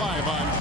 live on.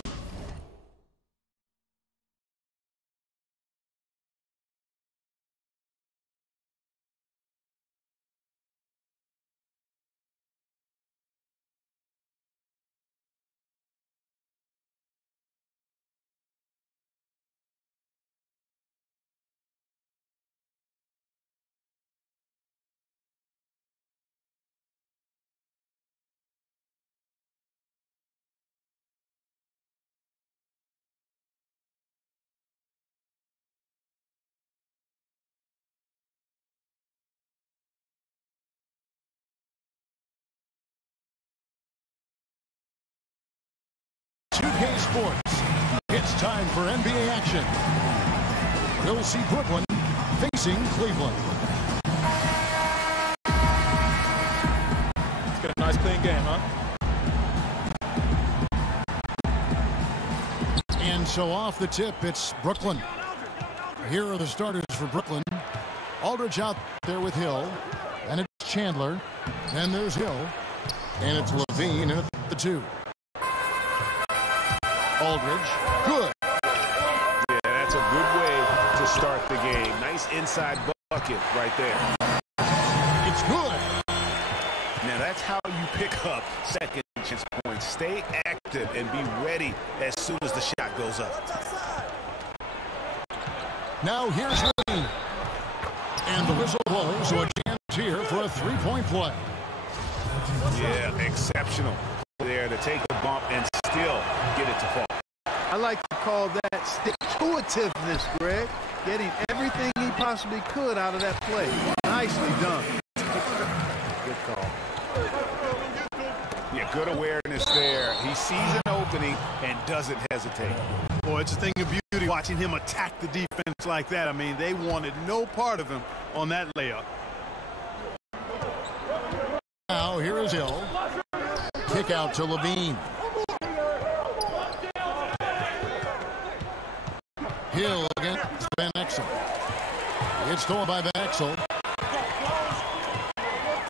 NBA2K Sports. It's time for NBA action. We'll see Brooklyn facing Cleveland. It's got a nice clean game, huh? And so off the tip, it's Brooklyn. Here are the starters for Brooklyn. Aldridge out there with Hill. And it's Chandler. Then there's Hill. And it's Levine at the 2. Aldridge, good. Yeah, that's a good way to start the game. Nice inside bucket right there. It's good. Now that's how you pick up second chance points. Stay active and be ready as soon as the shot goes up. Now here's Levine. And the whistle blows, so a chance here for a three-point play. Yeah, exceptional there to take the bump and still get it to fall. I like to call that stick-to-itiveness, Greg. Getting everything he possibly could out of that play. Nicely done. Good call. Yeah, good awareness there. He sees an opening and doesn't hesitate. Boy, it's a thing of beauty watching him attack the defense like that. I mean, they wanted no part of him on that layup. Now here is Hill. Kick out to Levine. Hill against Van Exel. It's stolen by Van Exel.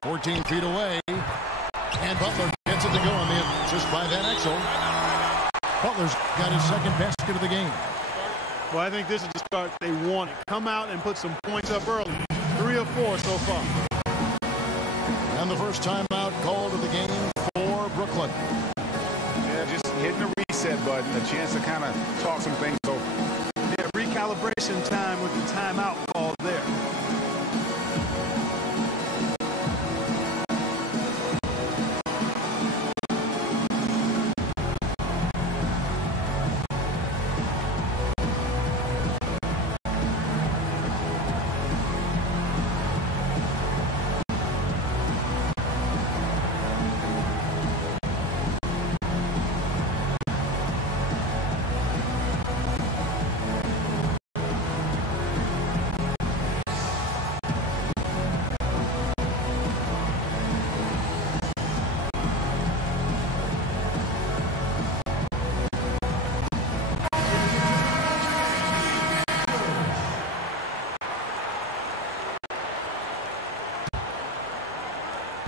14 feet away. And Butler gets it to go on the assist by Van Exel. Butler's got his second basket of the game. Well, I think this is the start they wanted. Come out and put some points up early. 3 of 4 so far. And the first timeout called of the game for Brooklyn. Yeah, just hitting the reset button, a chance to kind of talk some things over. Yeah, recalibration time with the timeout call there.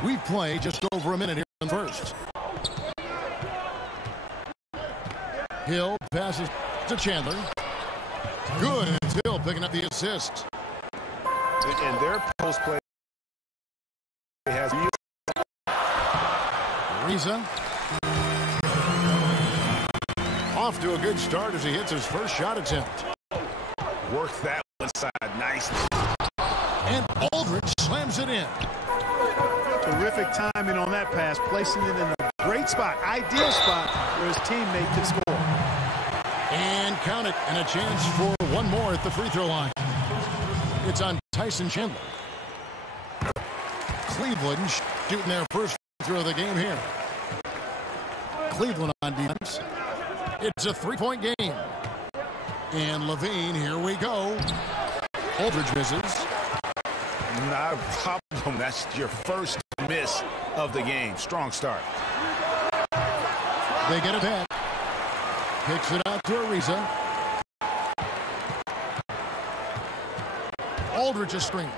We play just over a minute here in the first. Hill passes to Chandler. Good, and it's Hill picking up the assist. And their post play has Ariza. Off to a good start as he hits his first shot attempt. worked that one side nicely. And Aldridge slams it in. Terrific timing on that pass, placing it in a great spot, ideal spot where his teammate can score. And count it, and a chance for one more at the free throw line. It's on Tyson Chandler. Cleveland shooting their first free throw of the game here. Cleveland on defense. It's a three-point game. And Levine, here we go. Aldridge misses. Not a problem. That's your first miss of the game. Strong start. They get it back. Kicks it out to Ariza. Aldridge is screen.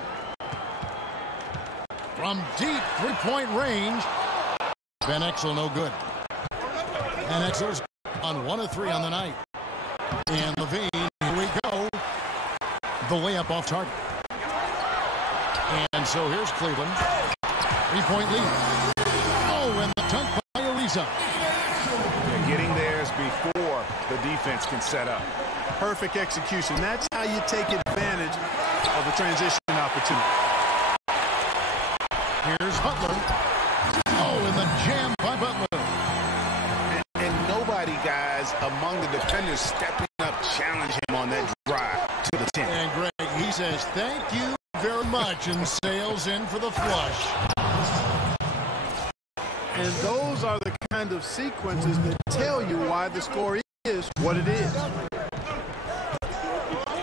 From deep three-point range. Van Exel no good. Van Exel's on 1 of 3 on the night. And Levine, here we go. The layup off target. And so here's Cleveland. 3-point lead. Oh, and the dunk by Ariza. Getting theirs before the defense can set up. Perfect execution. That's how you take advantage of a transition opportunity. Here's Butler. Oh, and the jam by Butler. And nobody, guys, among the defenders stepping up, challenge him on that drive to the 10. And Greg, he says, thank you very much, and sails in for the flush. And those are the kind of sequences that tell you why the score is what it is.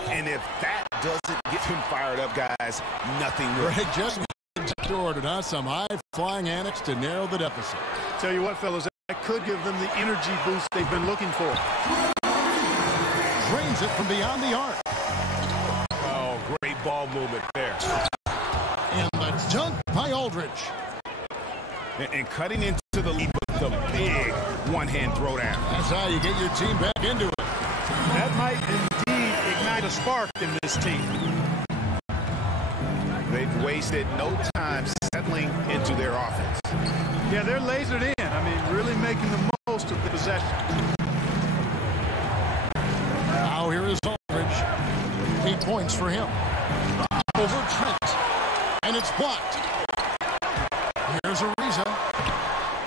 And if that doesn't get him fired up, guys, nothing will. Greg just ordered us some high-flying annex to narrow the deficit. Tell you what, fellas, that could give them the energy boost they've been looking for. Drains it from beyond the arc. Oh, great ball movement there. And the dunk by Aldridge. And cutting into the lead with the big one-hand throwdown. That's how you get your team back into it. That might indeed ignite a spark in this team. They've wasted no time settling into their offense. Yeah, they're lasered in. I mean, really making the most of the possession. Now here is Aldridge. 8 points for him. Over Trent. And it's blocked. Here's Ariza.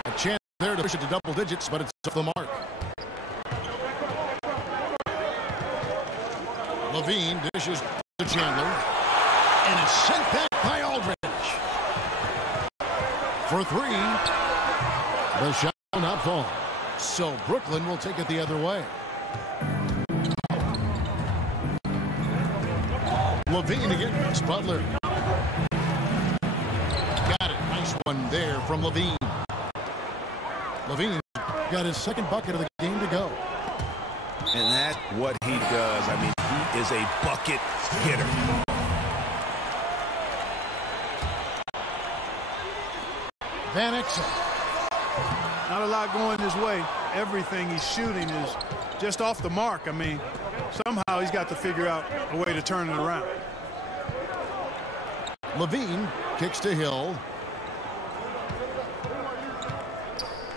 A chance there to push it to double digits, but it's off the mark. Levine dishes to Chandler. And it's sent back by Aldridge. For 3. The shot will not fall. So Brooklyn will take it the other way. Levine against Butler. Got it. Nice one there from Levine. Levine got his second bucket of the game to go. And that's what he does. I mean, he is a bucket hitter. Van Exel. Not a lot going his way. Everything he's shooting is just off the mark. I mean, somehow he's got to figure out a way to turn it around. Levine kicks to Hill.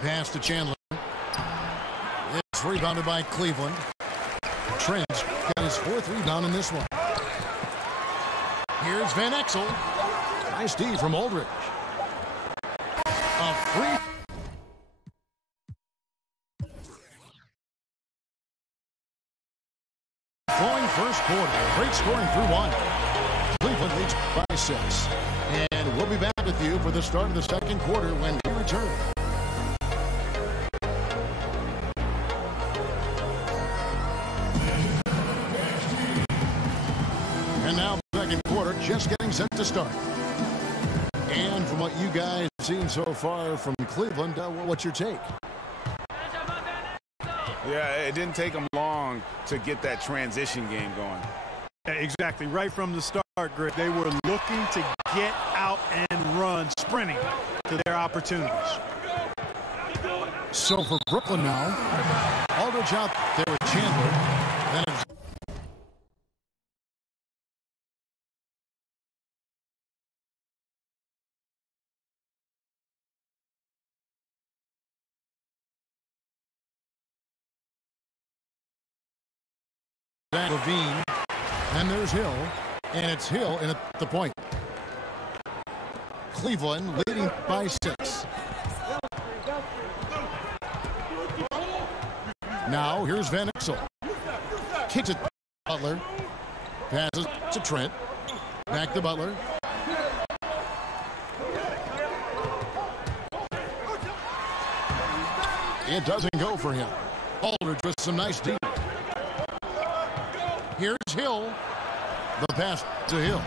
Pass to Chandler. It's rebounded by Cleveland. Trent got his 4th rebound in this one. Here's Van Exel. Nice D from Aldridge. A free. Flowing first quarter. Great scoring through 1. Cleveland leads by 6. And we'll be back with you for the start of the second quarter when we return. And now second quarter just getting set to start. And from what you guys have seen so far from Cleveland, what's your take? Yeah, it didn't take them long to get that transition game going. Exactly. Right from the start, Greg, they were looking to get out and run, sprinting to their opportunities. So for Brooklyn now, Aldridge out there with Chandler. Then it's Levine, and there's Hill, and it's Hill in at the point. Cleveland leading by 6. Now here's Van Exel. Kicks it to Butler. Passes to Trent. Back to Butler. It doesn't go for him. Aldridge with some nice deep. Here's Hill. The pass to Hill.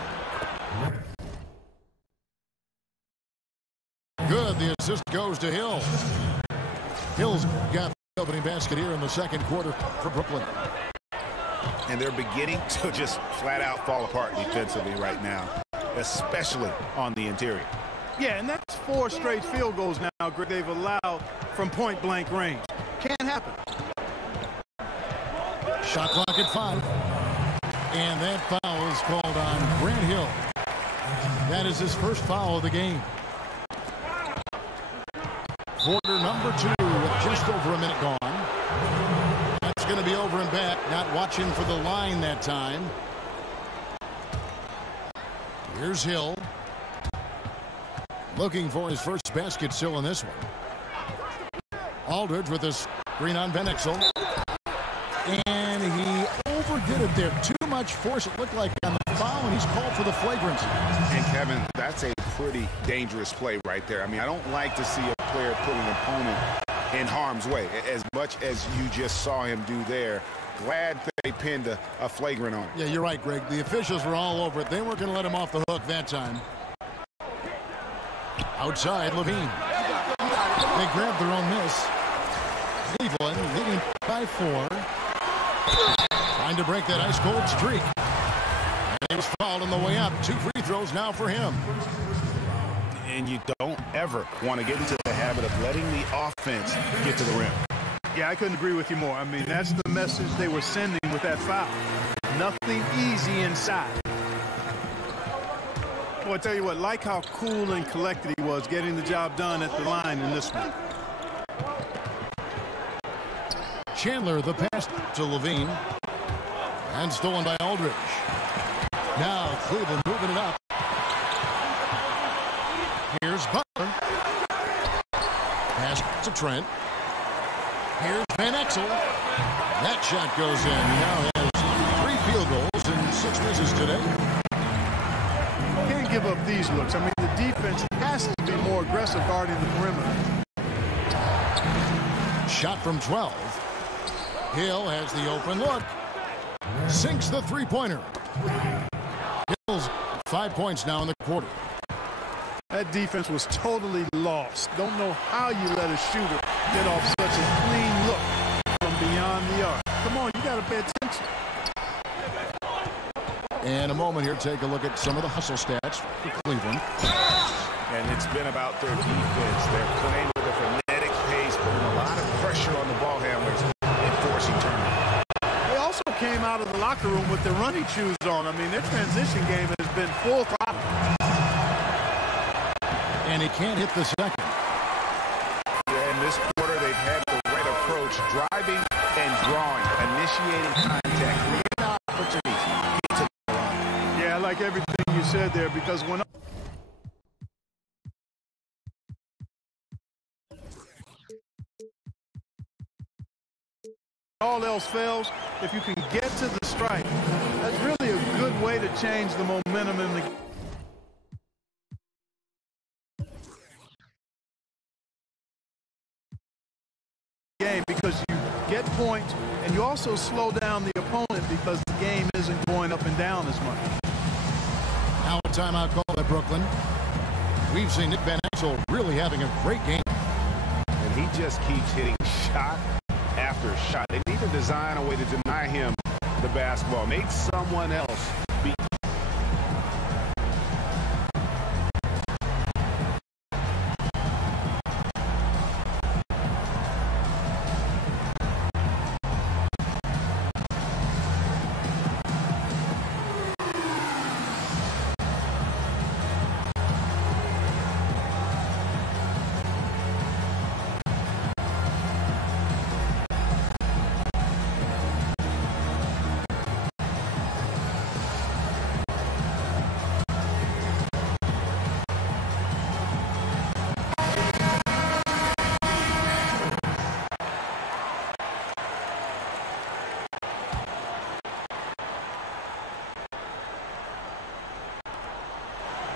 Good. The assist goes to Hill. Hill's got the opening basket here in the second quarter for Brooklyn. And they're beginning to just flat out fall apart defensively right now, especially on the interior. Yeah, and that's 4 straight field goals now, Greg, they've allowed from point-blank range. Can't happen. Shot clock at 5. And that foul is called on Grant Hill. That is his first foul of the game. Quarter number 2 with just over a minute gone. That's going to be over and back. Not watching for the line that time. Here's Hill. Looking for his first basket still in this one. Aldridge with his screen on Van Exel. And he overdid it there. Too much force, it looked like, on the foul, and he's called for the flagrancy. And, Kevin, that's a pretty dangerous play right there. I mean, I don't like to see a player put an opponent in harm's way as much as you just saw him do there. Glad they pinned a flagrant on him. Yeah, you're right, Greg. The officials were all over it. They weren't going to let him off the hook that time. Outside, Levine. They grabbed their own miss. Cleveland leading by 4. Trying to break that ice-cold streak. And he was fouled on the way up. 2 free throws now for him. And you don't ever want to get into the habit of letting the offense get to the rim. Yeah, I couldn't agree with you more. I mean, that's the message they were sending with that foul. Nothing easy inside. Well, I tell you what, like how cool and collected he was getting the job done at the line in this one. Chandler, the pass to Levine. And stolen by Aldridge. Now Cleveland moving it up. Here's Butler. Pass to Trent. Here's Van Exel. That shot goes in. He now has 3 field goals and 6 misses today. Can't give up these looks. I mean, the defense has to be more aggressive guarding the perimeter. Shot from 12. Hill has the open look. Sinks the three-pointer. Hill's 5 points now in the quarter. That defense was totally lost. Don't know how you let a shooter get off such a clean look from beyond the arc. Come on, you got to pay attention. In a moment here, take a look at some of the hustle stats for Cleveland. And it's been about their defense. They're playing with a frenetic pace, putting a lot of pressure on the ball handlers and forcing turnovers. They also came out of the locker room with their running shoes on. I mean, their transition game has been full throttle. And he can't hit the second. Yeah, in this quarter, they've had the right approach, driving and drawing, initiating contact, creating opportunities. Yeah, I like everything you said there, because when all else fails, if you can get to the strike, that's really a good way to change the momentum in the game, because you get points and you also slow down the opponent because the game isn't going up and down as much. Now a timeout call at Brooklyn. We've seen Nick Van Exel really having a great game. And he just keeps hitting shot after shot. They need to design a way to deny him the basketball. Make someone else beat.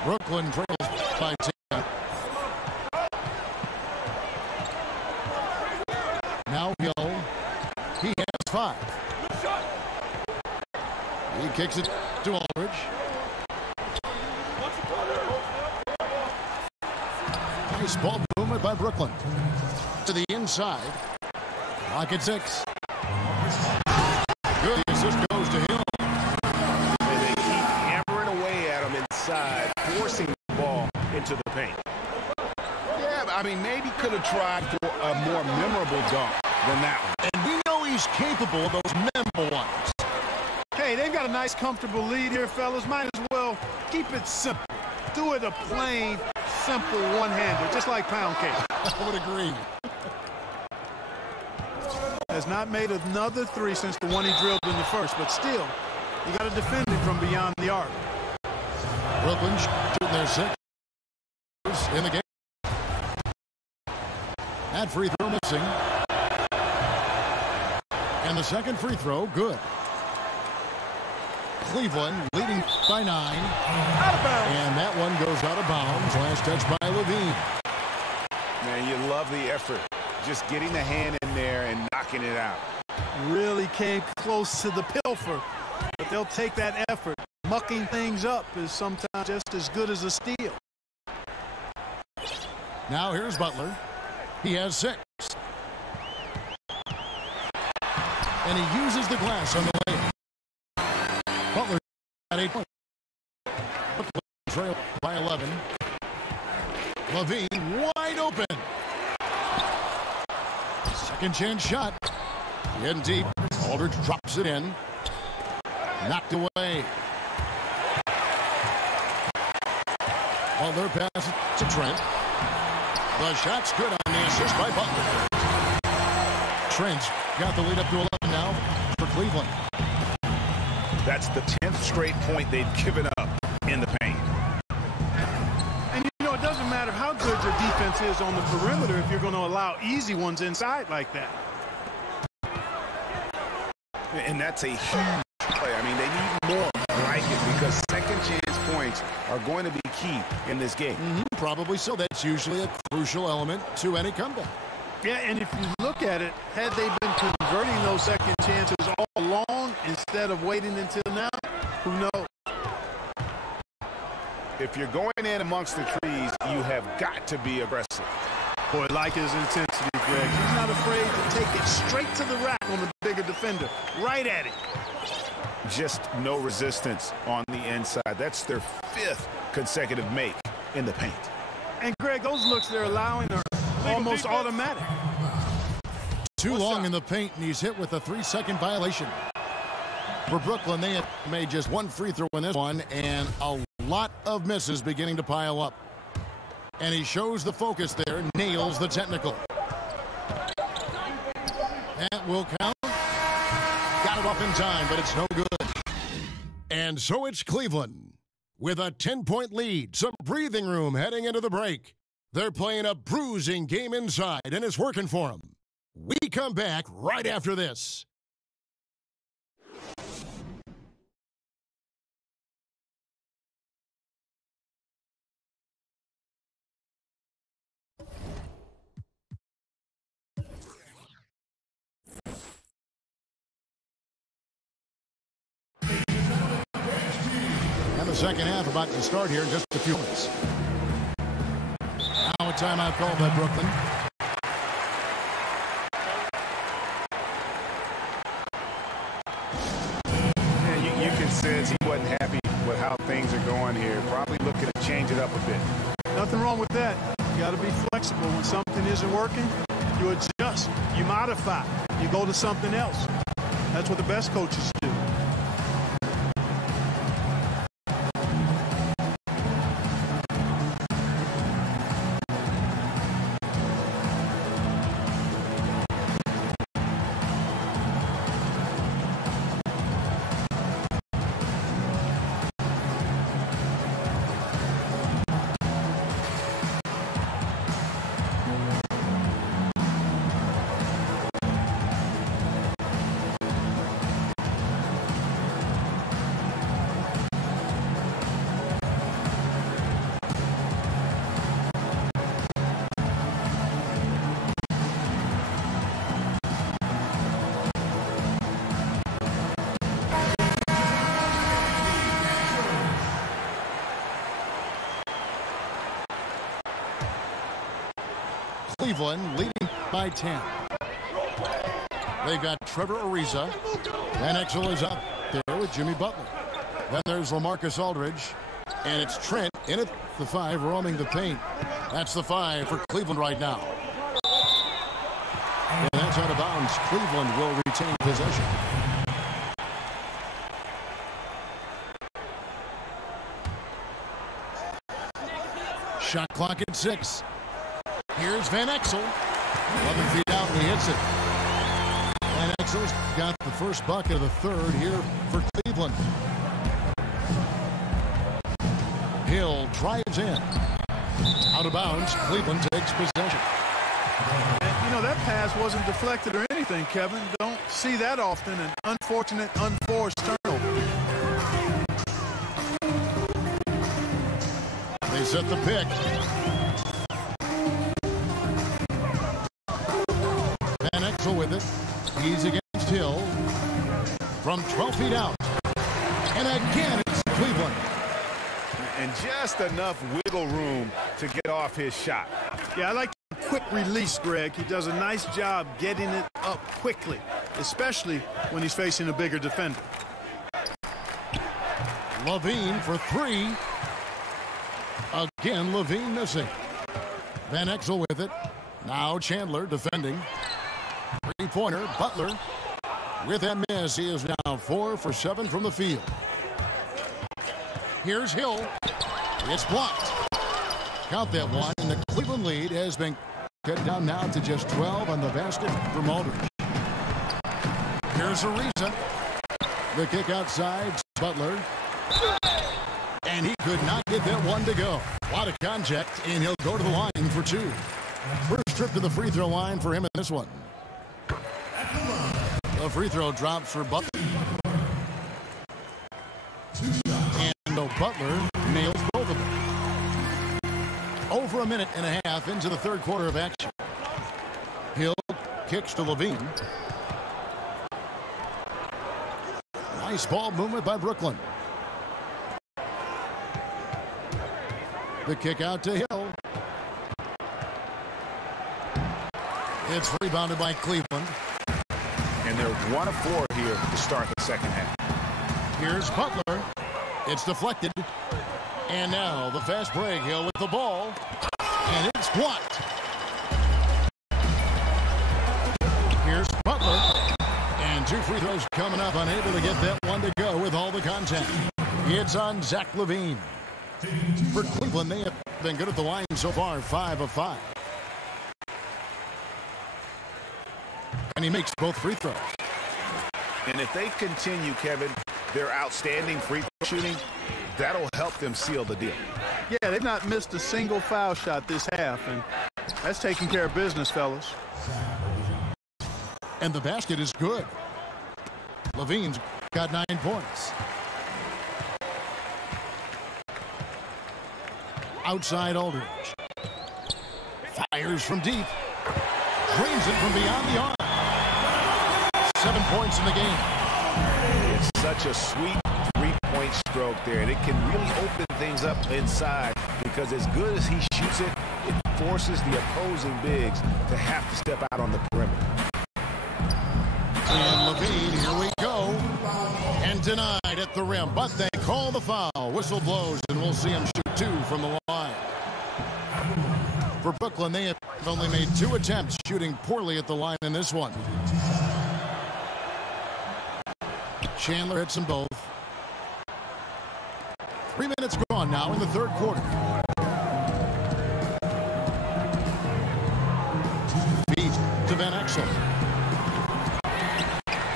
Brooklyn trails by 10. Now Hill. He has 5. He kicks it to Aldridge. Nice ball movement by Brooklyn. To the inside. Clock at 6. Good assist goes to Hill. And they keep hammering away at him inside, forcing the ball into the paint. Yeah, I mean, maybe could have tried for a more memorable dunk than that one. And we know he he's capable of those memorable ones. Hey, they've got a nice, comfortable lead here, fellas. Might as well keep it simple. Do it a plain, simple one-hander, just like pound cake. I would agree. Has not made another three since the one he drilled in the first, but still, you got to defend him from beyond the arc. Brooklyn shooting their six in the game. That free throw missing. And the second free throw, good. Cleveland leading by 9. Out of bounds. And that one goes out of bounds. Last touch by Levine. Man, you love the effort. Just getting the hand in there and knocking it out. Really came close to the pilfer, but they'll take that effort. Mucking things up is sometimes just as good as a steal. Now here's Butler. He has 6. And he uses the glass on the layup. Butler at 8 points. Brooklyn trail by 11. Levine wide open. Second chance shot. In deep. Aldridge drops it in. Knocked away. Butler passes to Trent. The shot's good on the assist by Butler. Trent got the lead up to 11 now for Cleveland. That's the 10th straight point they've given up in the paint. And you know, it doesn't matter how good your defense is on the perimeter if you're going to allow easy ones inside like that. And that's a huge play. I mean, they need more like it because second chance points are going to be key in this game. Probably so. That's usually a crucial element to any comeback. Yeah, and if you look at it, had they been converting those second chances all along instead of waiting until now, who knows? If you're going in amongst the trees, you have got to be aggressive. Boy, like his intensity, Greg. He's not afraid to take it straight to the rack on the bigger defender. Right at it. Just no resistance on the inside. That's their 5th consecutive make in the paint. And, Greg, those looks they're allowing are almost automatic. Too long in the paint, and he's hit with a 3-second violation. For Brooklyn, they have made just one free throw in this one, and a lot of misses beginning to pile up. And he shows the focus there, nails the technical. That will count. Got it off in time, but it's no good. And so it's Cleveland with a 10-point lead. Some breathing room heading into the break. They're playing a bruising game inside, and it's working for them. We come back right after this. And the second half about to start here in just a few minutes. Now a timeout called by Brooklyn. Yeah, you can sense he wasn't happy with how things are going here. Probably looking to change it up a bit. Nothing wrong with that. You got to be flexible. When something isn't working, you adjust, you modify, you go to something else. That's what the best coaches do. Cleveland leading by 10. They've got Trevor Ariza. Van Exel is up there with Jimmy Butler. Then there's LaMarcus Aldridge. And it's Trent in at the 5 roaming the paint. That's the 5 for Cleveland right now. And that's is out of bounds. Cleveland will retain possession. Shot clock at 6. Here's Van Exel. 11 feet out, and he hits it. Van Exel's got the first bucket of the third here for Cleveland. Hill drives in. Out of bounds. Cleveland takes possession. And, you know, that pass wasn't deflected or anything, Kevin. Don't see that often. An unfortunate, unforced turnover. They set the pick. Van Exel with it. He's against Hill. From 12 feet out. And again, it's Cleveland. And just enough wiggle room to get off his shot. Yeah, I like the quick release, Greg. He does a nice job getting it up quickly, especially when he's facing a bigger defender. Levine for 3. Again, Levine missing. Van Exel with it. Now Chandler defending. Three-pointer, Butler. With that miss, he is now 4 for 7 from the field. Here's Hill. It's blocked. Count that one, and the Cleveland lead has been cut down now to just 12 on the basket from Aldridge. Here's Ariza. The kick outside, Butler. And he could not get that one to go. A lot of contact, and he'll go to the line for 2. First trip to the free throw line for him in this one. The free throw drops for Butler. And Butler nails both of them. Over a minute and a half into the third quarter of action. Hill kicks to Levine. Nice ball movement by Brooklyn. The kick out to Hill. It's rebounded by Cleveland. And they're 1 of 4 here to start the second half. Here's Butler. It's deflected. And now the fast break. Hill with the ball. And it's blocked. Here's Butler. And 2 free throws coming up. Unable to get that one to go with all the contact. It's on Zach Levine. For Cleveland, they have been good at the line so far. 5 of 5. And he makes both free throws. And if they continue, Kevin, their outstanding free throw shooting, that'll help them seal the deal. Yeah, they've not missed a single foul shot this half, and that's taking care of business, fellas. And the basket is good. Levine's got 9 points. Outside Aldridge. Fires from deep. Drains it from beyond the arc. 7 points in the game. It's such a sweet three-point stroke there, and it can really open things up inside because as good as he shoots it, it forces the opposing bigs to have to step out on the perimeter. And Levine, here we go. And denied at the rim, but they call the foul. Whistle blows, and we'll see him shoot 2 from the line. For Brooklyn, they have only made 2 attempts, shooting poorly at the line in this one. Chandler hits them both. 3 minutes gone now in the third quarter. Feed to Van Exel.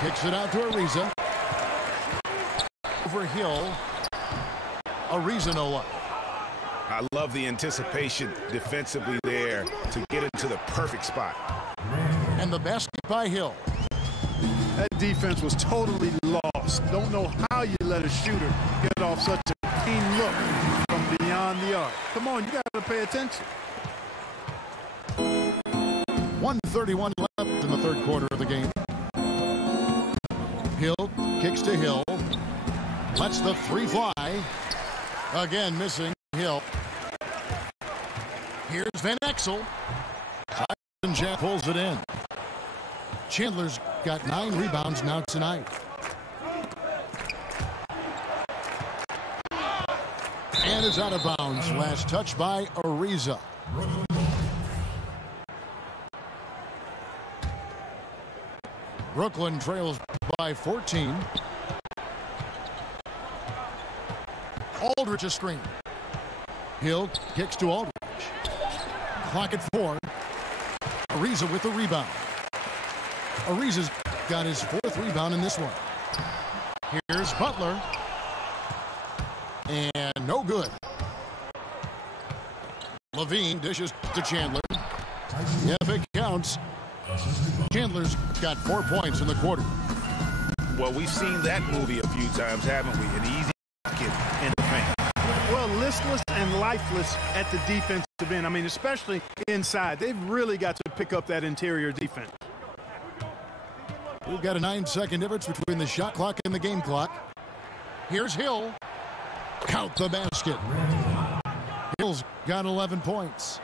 Kicks it out to Ariza. Over Hill. Ariza no luck. I love the anticipation defensively there to get into the perfect spot. And the basket by Hill. That defense was totally lost. Don't know how you let a shooter get off such a clean look from beyond the arc. Come on, you got to pay attention. 1:31 left in the third quarter of the game. Hill kicks to Hill. Lets the 3 fly. Again, missing Hill. Here's Van Exel. And Jack pulls it in. Chandler's got 9 rebounds now tonight. And is out of bounds. Last touch by Ariza. Brooklyn trails by 14. Aldridge a screen. Hill kicks to Aldridge. Clock at 4. Ariza with the rebound. Ariza's got his 4th rebound in this one. Here's Butler. And no good. Levine dishes to Chandler. If it counts, Chandler's got 4 points in the quarter. Well, we've seen that movie a few times, haven't we? An easy bucket in the paint. Well, listless and lifeless at the defensive end. I mean, especially inside. They've really got to pick up that interior defense. We've got a 9-second difference between the shot clock and the game clock. Here's Hill. Count the basket. Hill's got 11 points.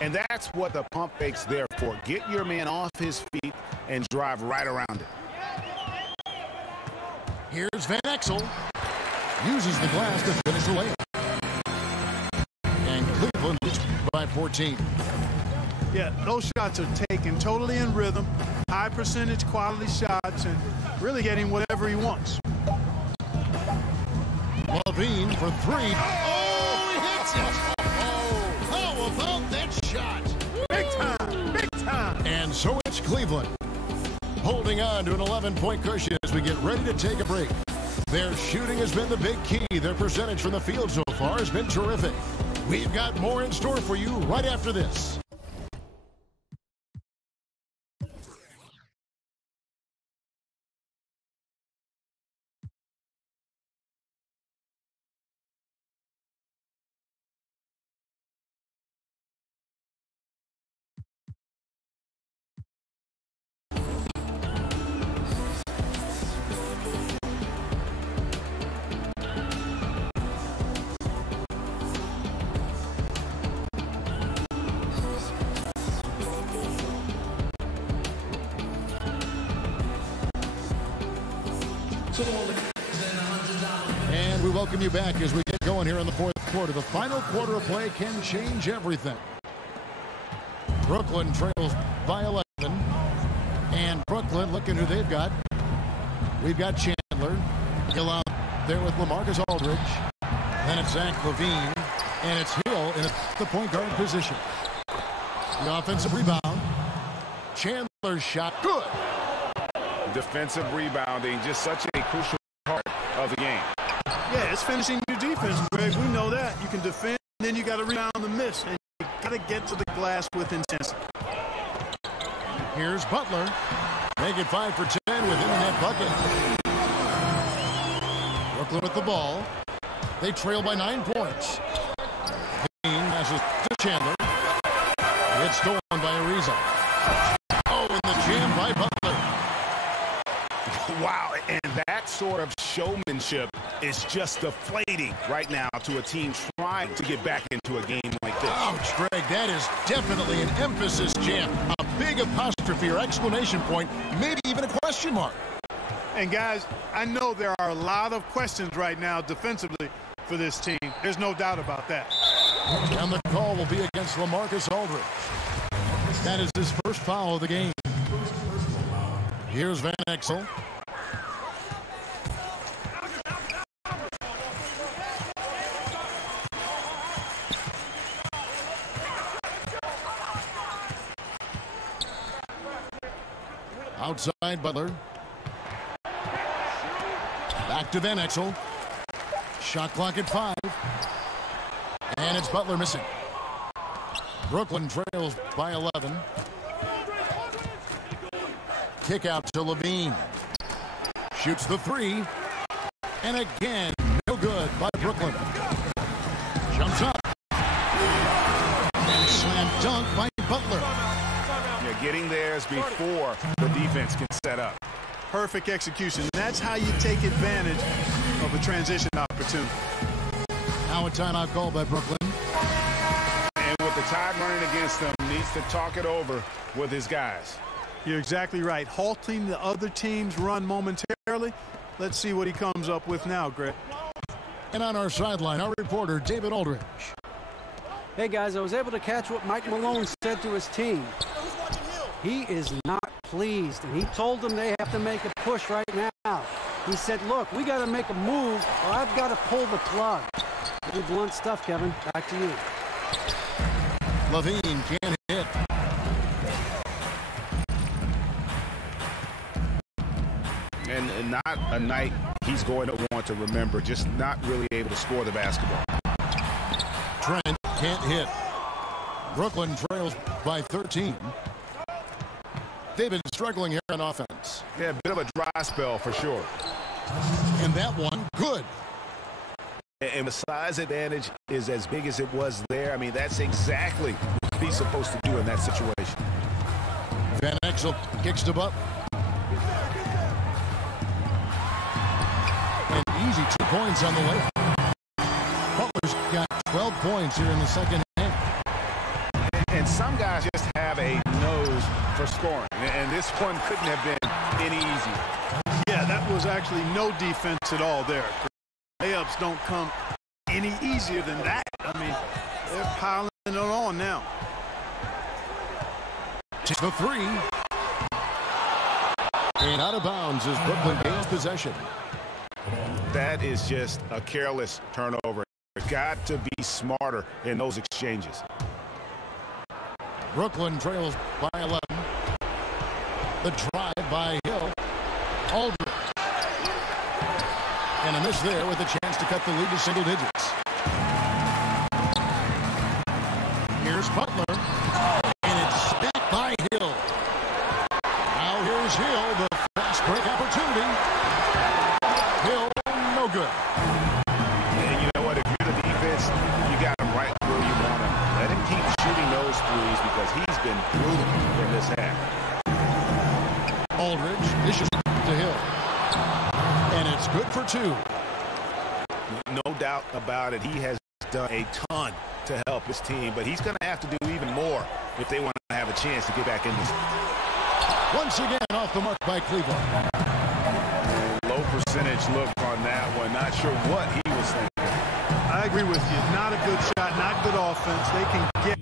And that's what the pump fake's there for. Get your man off his feet and drive right around it. Here's Van Exel. Uses the glass to finish the layup. And Cleveland leads by 14. Yeah, those shots are taken totally in rhythm. High percentage quality shots and really getting whatever he wants. Levine for 3. Oh, he hits it! Oh, how about that shot? Big time, big time. And so it's Cleveland holding on to an 11-point cushion as we get ready to take a break. Their shooting has been the big key. Their percentage from the field so far has been terrific. We've got more in store for you right after this. And we welcome you back as we get going here in the 4th quarter. The final quarter of play can change everything. Brooklyn trails by 11. And Brooklyn, looking who they've got. We've got Chandler. Hill out there with LaMarcus Aldridge. Then it's Zach LaVine. And it's Hill in the point guard position. The offensive rebound. Chandler's shot. Good. Defensive rebounding, just such a crucial part of the game. Yeah, it's finishing your defense, Greg. We know that. You can defend, and then you got to rebound the miss. And you got to get to the glass with intensity. Here's Butler. Make it 5 for 10 with in-net bucket. Brooklyn with the ball. They trail by 9 points. Green passes to Chandler. It's stolen by Ariza. Oh, and the jam by Butler. Wow, and that sort of showmanship is just deflating right now to a team trying to get back into a game like this. Ouch, Greg, that is definitely an emphasis jam. A big apostrophe or exclamation point, maybe even a question mark. And guys, I know there are a lot of questions right now defensively for this team. There's no doubt about that. And the call will be against LaMarcus Aldridge. That is his first foul of the game. Here's Van Exel. Outside Butler. Back to Van Exel. Shot clock at 5. And it's Butler missing. Brooklyn trails by 11. Kick out to Levine. Shoots the 3. And again, no good by Brooklyn. Jumps up. And slam dunk by Butler. Yeah, getting theirs before the defense can set up. Perfect execution. That's how you take advantage of a transition opportunity. Now a timeout call by Brooklyn. And with the tide running against them, needs to talk it over with his guys. You're exactly right. Halting the other team's run momentarily. Let's see what he comes up with now, Greg. And on our sideline, our reporter, David Aldridge. Hey, guys, I was able to catch what Mike Malone said to his team. He is not pleased, and he told them they have to make a push right now. He said, look, we got to make a move, or I've got to pull the plug. Pretty blunt stuff, Kevin. Back to you. Levine can't hit. And not a night he's going to want to remember, just not really able to score the basketball. Trent can't hit. Brooklyn trails by 13. They've been struggling here on offense. Yeah, a bit of a dry spell for sure. And that one, good. And the size advantage is as big as it was there. I mean, that's exactly what he's supposed to do in that situation. Van Exel kicks to Butler. And easy 2 points on the way. Butler's got 12 points here in the second half. And some guys just have a nose for scoring. And this one couldn't have been any easier. Yeah, that was actually no defense at all there. Layups don't come any easier than that. I mean, they're piling it on now. The three. And out of bounds as Brooklyn gains possession. That is just a careless turnover. You've got to be smarter in those exchanges. Brooklyn trails by 11. The drive by Hill. Aldridge. And a miss there with a chance to cut the lead to single digits. Here's Butler. And it's back by Hill. Now here's Hill, the fast break opportunity. Hill, no good. And you know what? If you're the defense, you got him right where you want him. Let him keep shooting those threes because he's been brutal in this half. Aldridge dishes to Hill. And it's good for two. No doubt about it. He has done a ton to help his team, but he's going to have to do even more if they want to have a chance to get back in this. Once again, off the mark by Cleveland. Low percentage look on that one. Not sure what he was thinking. I agree with you. Not a good shot, not good offense. They can get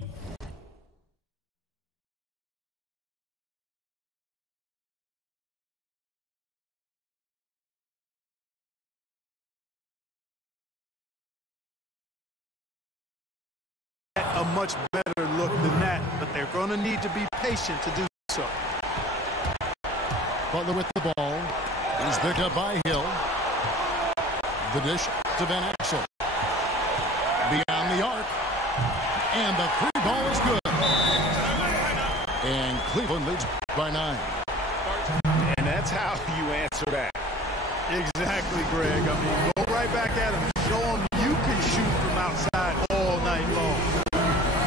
a much better look than that, but they're going to need to be patient to do so. Butler with the ball. He's picked up by Hill. The dish to Van Exel. Beyond the arc. And the free ball is good. And Cleveland leads by 9. And that's how you answer that. Exactly, Greg. I mean, go right back at him. Show him you can shoot from outside all night long.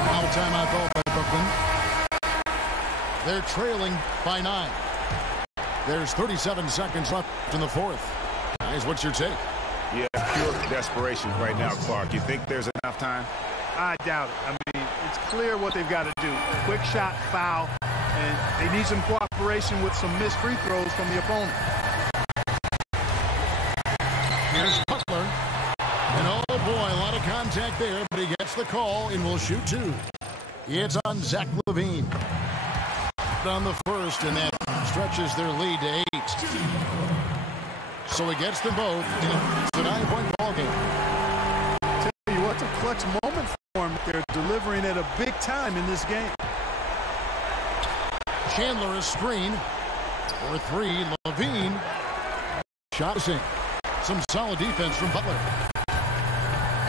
Foul timeout call by Brooklyn. They're trailing by 9. There's 37 seconds left in the fourth. Guys, what's your take? Yeah, pure desperation right now, Clark. You think there's enough time? I doubt it. I mean, it's clear what they've got to do. Quick shot, foul, and they need some cooperation with some missed free throws from the opponent. Here's Butler. And oh boy, a lot of contact there, but he gets the call and will shoot two. It's on Zach LaVine. On the first, and that stretches their lead to 8. So he gets them both, and it's a 9-point ball game. Tell you what's a clutch moment for them. They're delivering at a big time in this game. Chandler is screen for 3. LaVine shot sink. Some solid defense from Butler.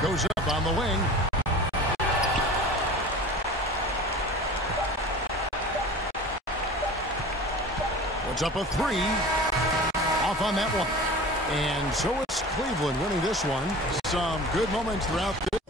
Goes up on the wing. Puts up a 3. Off on that one. And so it's Cleveland winning this one. Some good moments throughout this.